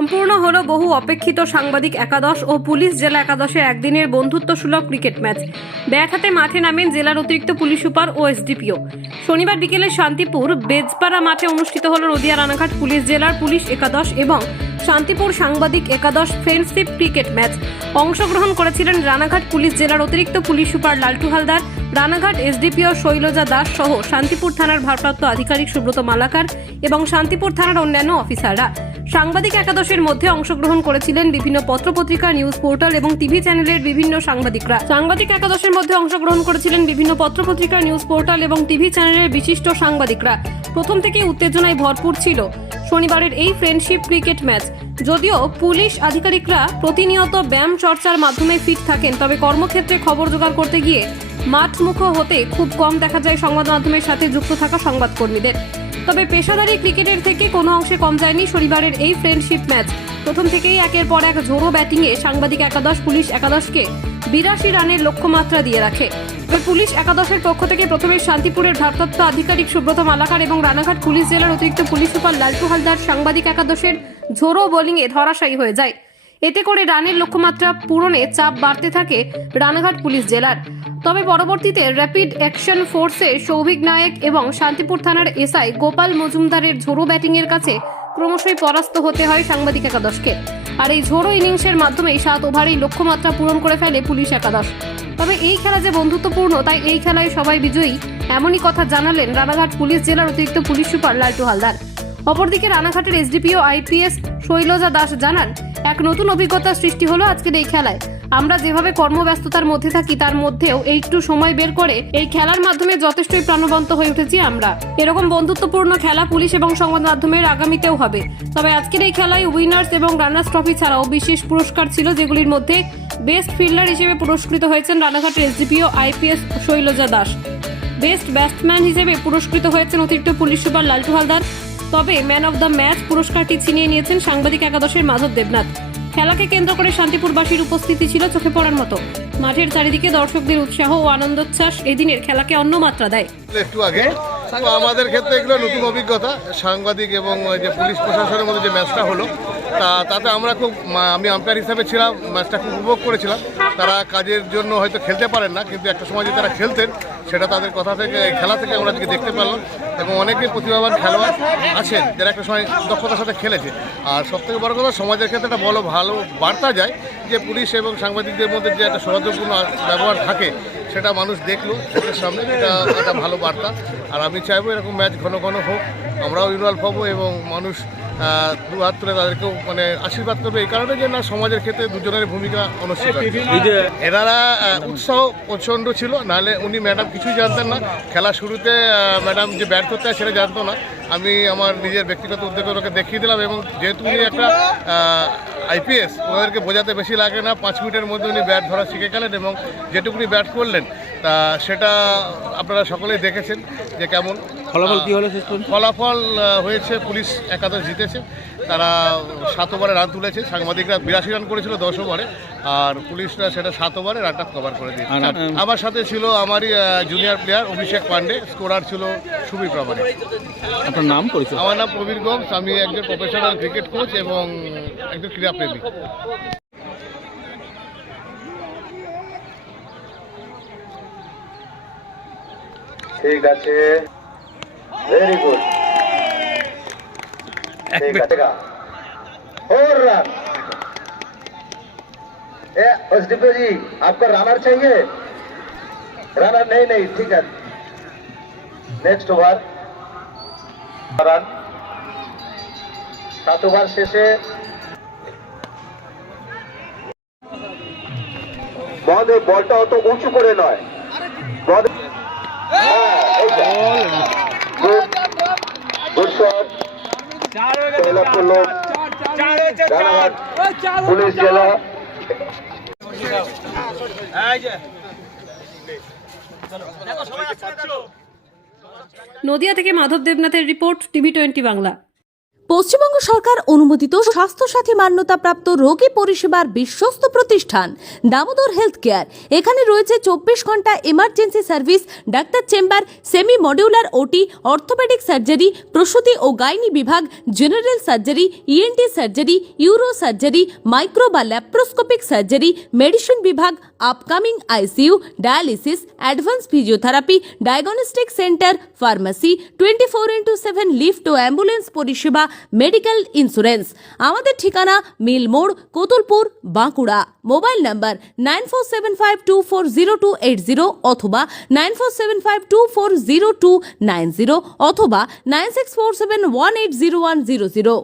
সম্পূর্ণ হলো বহু অপেক্ষিত সাংবাদিক একাদশ ও পুলিশ জেলা একাদশের একদিনের বন্ধুত্বসুলভ ক্রিকেট ম্যাচ। ব্যাট হাতে মাঠে নামেন জেলার অতিরিক্ত পুলিশ সুপার ও এসডিপিও। শনিবার বিকেলে শান্তিপুর বেজপাড়া মাঠে অনুষ্ঠিত হল নদিয়া রানাঘাট পুলিশ জেলার পুলিশ একাদশ এবং শান্তিপুর সাংবাদিক একাদশ ফ্রেন্ডশিপ ক্রিকেট ম্যাচ। অংশগ্রহণ করেছিলেন রানাঘাট পুলিশ জেলার অতিরিক্ত পুলিশ সুপার লালটু হালদার, রানাঘাট এসডিপিও শৈলজা দাস সহ শান্তিপুর থানার ভারপ্রাপ্ত আধিকারিক সুব্রত মালাকার এবং শান্তিপুর থানার অন্যান্য অফিসাররা। সাংবাদিক একাদশের মধ্যে অংশগ্রহণ করেছিলেন বিভিন্ন পত্রপত্রিকা, নিউজ পোর্টাল এবং টিভি চ্যানেলের বিভিন্ন সাংবাদিকরা। সাংবাদিক একাদশের মধ্যে অংশগ্রহণ করেছিলেন বিভিন্ন পত্রপত্রিকা, নিউজ পোর্টাল এবং টিভি চ্যানেলের বিশিষ্ট সাংবাদিকরা। প্রথম থেকেই উত্তেজনায় ভরপুর ছিল শনিবারের এই ফ্রেন্ডশিপ ক্রিকেট ম্যাচ। যদিও পুলিশ আধিকারিকরা প্রতিনিয়ত ব্যায়াম চর্চার মাধ্যমে ফিট থাকেন, তবে কর্মক্ষেত্রে খবর জোগাড় করতে গিয়ে মাঠমুখ হতে খুব কম দেখা যায় সংবাদ মাধ্যমের সাথে যুক্ত থাকা সংবাদকর্মীদের। তবে পেশাদারি ক্রিকেটের থেকে কোনো অংশে কম যায়নি শনিবারের এই ফ্রেন্ডশিপ ম্যাচ। প্রথম থেকেই একের পর এক ঝোড়ো ব্যাটিংয়ে সাংবাদিক একাদশ পুলিশ একাদশকে 82 রানের লক্ষ্যমাত্রা দিয়ে রাখে। তবে পুলিশ একাদশের পক্ষ থেকে প্রথমে শান্তিপুরের ভারপ্রাপ্ত আধিকারিক সুব্রত মালাকার এবং রানাঘাট পুলিশ জেলার অতিরিক্ত পুলিশ সুপার লালটু হালদার সাংবাদিক একাদশের ঝোড়ো বোলিংয়ে ধরাশায়ী হয়ে যায়। এতে করে রানের লক্ষ্যমাত্রা পূরণে চাপ বাড়তে থাকে রানাঘাট পুলিশ জেলার। তবে পরবর্তীতে র্যাপিড অ্যাকশন ফোর্সের সৌভিক নায়েক এবং শান্তিপুর থানার এসআই গোপাল মজুমদারের ঝোড়ো ব্যাটিংয়ের কাছে ক্রমশই পরাস্ত হতে হয় সাংবাদিক একাদশকে। আর এই ঝোড়ো ইনিংসের মাধ্যমেই 7 ওভারেই লক্ষ্যমাত্রা পূরণ করে ফেলে পুলিশ একাদশ। তবে এই খেলা যে বন্ধুত্বপূর্ণ, তাই এই খেলায় সবাই বিজয়ী, এমনই কথা জানালেন রানাঘাট পুলিশ জেলার অতিরিক্ত পুলিশ সুপার লালটু হালদার। অপরদিকে রানাঘাটের এসডিপিও আইপিএস শৈলজা দাস জানান, এক নতুন অভিজ্ঞতার সৃষ্টি হলো আজকের এই খেলায়। আমরা যেভাবে কর্মব্যস্ততার মধ্যে থাকি, তার মধ্যেও একটু সময় বের করে এই খেলার মাধ্যমে যথেষ্টই প্রাণবন্ত হয়ে উঠেছি আমরা। এরকম বন্ধুত্বপূর্ণ খেলা পুলিশ এবং সংবাদ মাধ্যমের আগামীতেও হবে। তবে আজকের এই খেলায় উইনার্স এবং রানার্স ট্রফি ছাড়াও বিশেষ পুরস্কার ছিল, যেগুলির মধ্যে বেস্ট ফিল্ডার হিসেবে পুরস্কৃত হয়েছেন রানাঘাটের SDPO IPS Shailaja Das. Best batsman হিসেবে পুরস্কৃত হয়েছেন অতিরিক্ত পুলিশ সুপার লালটু হালদার। তবে ম্যান অব দ্য ম্যাচ পুরস্কারটি ছিনিয়ে নিয়েছেন সাংবাদিক একাদশের মাধব দেবনাথ। খেলাকে কেন্দ্র করে শান্তিপুরবাসীর উপস্থিতি ছিল চোখে পড়ার মতো। মাঠের চারিদিকে দর্শকদের উৎসাহ ও আনন্দোচ্ছ্বাস এদিনের খেলাকে অন্য মাত্রা দেয়। একটু আগে আমাদের ক্ষেত্রে এগুলো নতুন অভিজ্ঞতা, সাংবাদিক এবং যে পুলিশ প্রশাসনের মধ্যে যে ম্যাচটা হলো তাতে আমরা আমি আম্পায়ার হিসাবে ছিলাম, ম্যাচটা খুব উপভোগ করেছিলাম। তারা কাজের জন্য হয়তো খেলতে পারেন না, কিন্তু একটা সময় যে তারা খেলতেন সেটা তাদের কথা থেকে, খেলা থেকে আমরা দেখতে পেলাম। এবং অনেকে প্রতিভাবান খেলোয়াড় আছেন যারা একটা সময় দক্ষতার সাথে খেলেছে। আর সবথেকে বড় কথা, সমাজের ক্ষেত্রে একটা ভালো বার্তা যায় যে পুলিশ এবং সাংবাদিকদের মধ্যে যে একটা সৌহার্দ্যপূর্ণ ব্যবহার থাকে, সেটা মানুষ দেখলো চোখের সামনে, এটা একটা ভালো বার্তা। আর আমি চাইবো এরকম ম্যাচ ঘন ঘন হোক, আমরাও ইনভলভ হবো এবং মানুষ দু হাত তুলে তাদেরকেও আশীর্বাদ করবে, এই কারণে যে না, সমাজের ক্ষেত্রে দুজনের ভূমিকা অনস্বীকার। এনারা উৎসাহ প্রচণ্ড ছিল, নাহলে উনি ম্যাডাম কিছুই জানতেন না। খেলা শুরুতে ম্যাডাম যে ব্যাট করতে হয় সেটা জানতো না। আমি আমার নিজের ব্যক্তিগত উদ্যোগে ওকে দেখিয়ে দিলাম, এবং যেহেতু উনি একটা আইপিএস, ওদেরকে বোঝাতে বেশি লাগে না, 5 মিনিটের মধ্যে উনি ব্যাট ধরা শিখে গেলেন এবং যেটুকুনি ব্যাট করলেন তা সেটা আপনারা সকলেই দেখেছেন যে কেমন ফলাফল কী হলো। ফলাফল হয়েছে পুলিশ একাদশ জিতেছে। তারা 7 ওভারে রান তুলেছে। সাংবাদিকরা 82 রান করেছিল 10 ওভারে, আর পুলিশরা সেটা 7 ওভারে রানটা কভার করে দিয়েছে। আমার সাথে ছিল আমারই জুনিয়র প্লেয়ার অভিষেক পান্ডে, স্কোরার ছিল সুবীর প্রামাণিক। আপনার নাম পরিচয়? আমার নাম প্রবীর গোমস, আমি একজন প্রফেশনাল ক্রিকেট কোচ এবং একজন ক্রীড়াপ্রেমী। ঠিক আছে, वेरी गुड, ठीक है। और रन, एसडीपी जी आपको रनर चाहिए? रनर नहीं, ठीक है। नेक्स्ट ओवर रन, 7 ओवर शेषे মহাদেব বলটা অত উঁচু করে নয়, গুড শট, পুলিশ জেলা। নদিয়া থেকে মাধব দেবনাথের রিপোর্ট, টিভি 20 বাংলা। পশ্চিমবঙ্গ সরকার অনুমোদিত স্বাস্থ্যসাথী মান্যতাপ্রাপ্ত রোগী পরিষেবার বিশ্বস্ত প্রতিষ্ঠান দামোদর হেলথ কেয়ার। এখানে রয়েছে 24 ঘন্টা এমার্জেন্সি সার্ভিস, ডাক্তার chamber, semi modular OT, orthopaedic surgery, প্রসূতি ও গাইনি বিভাগ, general surgery, ENT surgery, uro surgery, micro বা ল্যাপ্রোস্কোপিক সার্জারি, মেডিসিন বিভাগ, upcoming ICU, dialysis, advance physiotherapy, diagnostic centre, pharmacy, 24/7 lift ও অ্যাম্বুলেন্স পরিষেবা, মেডিকেল ইন্স্যুরেন্স। আমাদের ঠিকানা মিল মোড়, কোতুলপুর, বাঁকুড়া। মোবাইল নাম্বার 9475240280 অথবা 9475240290 অথবা 9647180100।